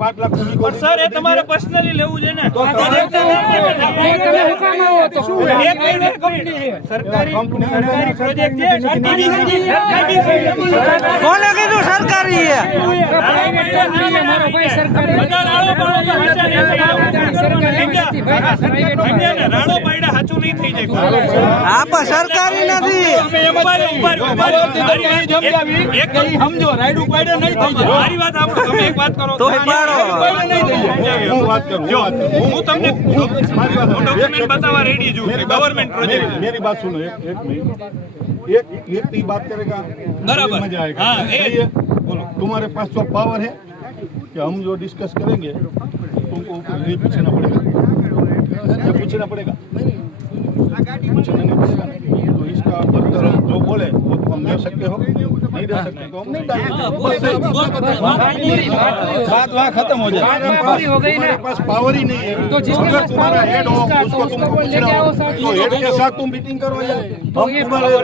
5 lakh sir એ તમારે personally લેવું છે ને સરકારી પ્રોજેક્ટ છે કોને કીધું સરકારી છે રાડો પાડ્યા સાચું નહીં થઈ જાય આ પણ સરકારી નથી સમજો રાઈડ ઉપાડે નહીં થઈ જાય મારી વાત સાંભળો તમે એક વાત કરો તો પાડો હું વાત કરું હું તમને ડોક્યુમેન્ટ બતાવવા રેડી છું ગવર્નમેન્ટ પ્રોજેક્ટ मेरी बात सुनो एक मिनट एक व्यक्ति बात करेगा बराबर मजा आएगा हाँ बोलो तुम्हारे पास जो पावर है कि हम जो डिस्कस करेंगे तुमको नहीं पूछना पड़ेगा क्या पूछना पड़ेगा पूछना नहीं पड़ेगा तो इसका उत्तर हम जो बोले वो तो हम दे सकते हो नहीं दे सकते तो हम नहीं डालेंगे बात वहाँ खत्म हो जाए तुम्हारे पास पावर ही नहीं है तो अगर तुम्हारा हेड हो उसको तुमको पूछना हो तो हेड के साथ तुम मीटिंग करो यार हम तुम्हारे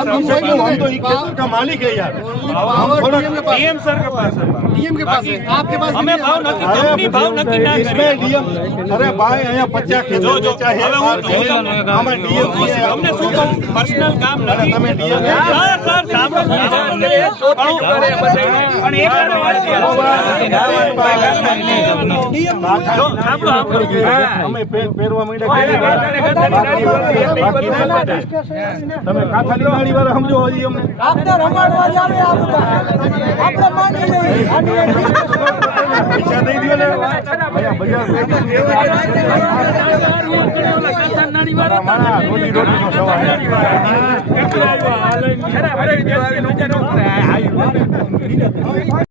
हम तो एक क्षेत्र का मालिक है यार हम थोड़ा डीएम सर के पास डीएम के पास है आपके पास हमें भाव नक्की कंपनी भाव नक्की ना करे डीएम अरे भाई અહીંયા 50 ખેતર ચાહે અમે ડીએમ તમને શું કહું પર્સનલ કામ નથી તમે ડીએમ સર સાંભળો પણ એક અમે પહેરવા માંડ્યા તમે કાથાની મારી વાર સમજો હજી અમને આપણે રમાડવા જ આવે આ બધા આપણે માની લઈએ પૈસા દઈ દો ને અહીંયા બજાર રોજી રોટીનો સવાલ